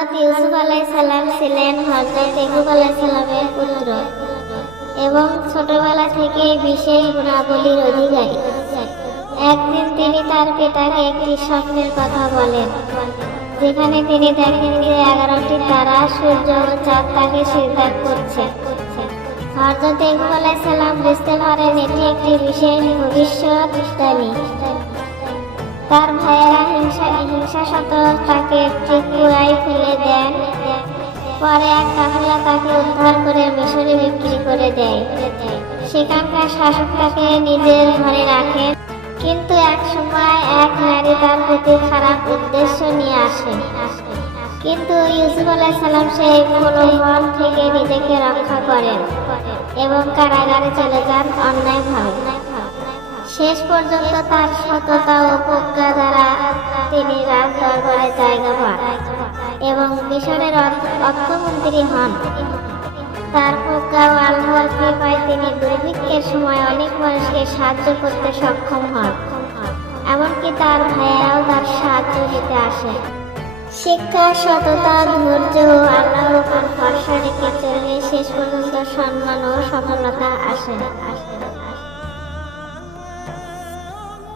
হযরত ইউসুফ আলাইহিস সালাম ছিলেন হযরত ইয়াকুব আলাইহিস সালামের পুত্র এবং ছোটবেলা থেকেই বিশেষ গুণাবলীর অধিকারী। একদিন তিনি তার পিতাকে একটি স্বপ্নের কথা বলেন, যেখানে তিনি দেখেন যে 11টি তারা, সূর্য ও চাঁদ তাকে সিজদা করছে। হযরত ইয়াকুব আলাইহিস সালাম বুঝতে পারেন এটি একটি বিশেষ ভবিষ্যদ্বাণী। তার ভাইয়েরা হিংসাশত তাকে একটি কুয়ায় ফেলে দেন। পরে এক কাফেলা তাকে উদ্ধার করে মিশরে বিক্রি করে দেয়। সেখানকার শাসক তাকে নিজের ঘরে রাখেন, কিন্তু এক সময় এক নারী তার প্রতি খারাপ উদ্দেশ্য নিয়ে আসে। কিন্তু ইউসুফ আলাইহিস সালাম সেই প্রলোভন থেকে নিজেকে রক্ষা করেন এবং কারাগারে চলে যান অন্যায়ভাবে। শেষ পর্যন্ত তার সততা ও প্রজ্ঞা দ্বারা তিনি রাজ দরবারে জায়গা পান এবং মিশরের অর্থমন্ত্রী হন। তার প্রজ্ঞা ও আল্লাহর কৃপায় তিনি দুর্ভিক্ষের সময় অনেক মানুষকে সাহায্য করতে সক্ষম হন, এমনকি তার ভাইয়েরাও তার সাহায্য নিতে আসে। শিক্ষা, সততা, ধৈর্য ও আল্লাহর উপর ভরসা রেখে চললে শেষ পর্যন্ত সম্মান ও সফলতা আসে।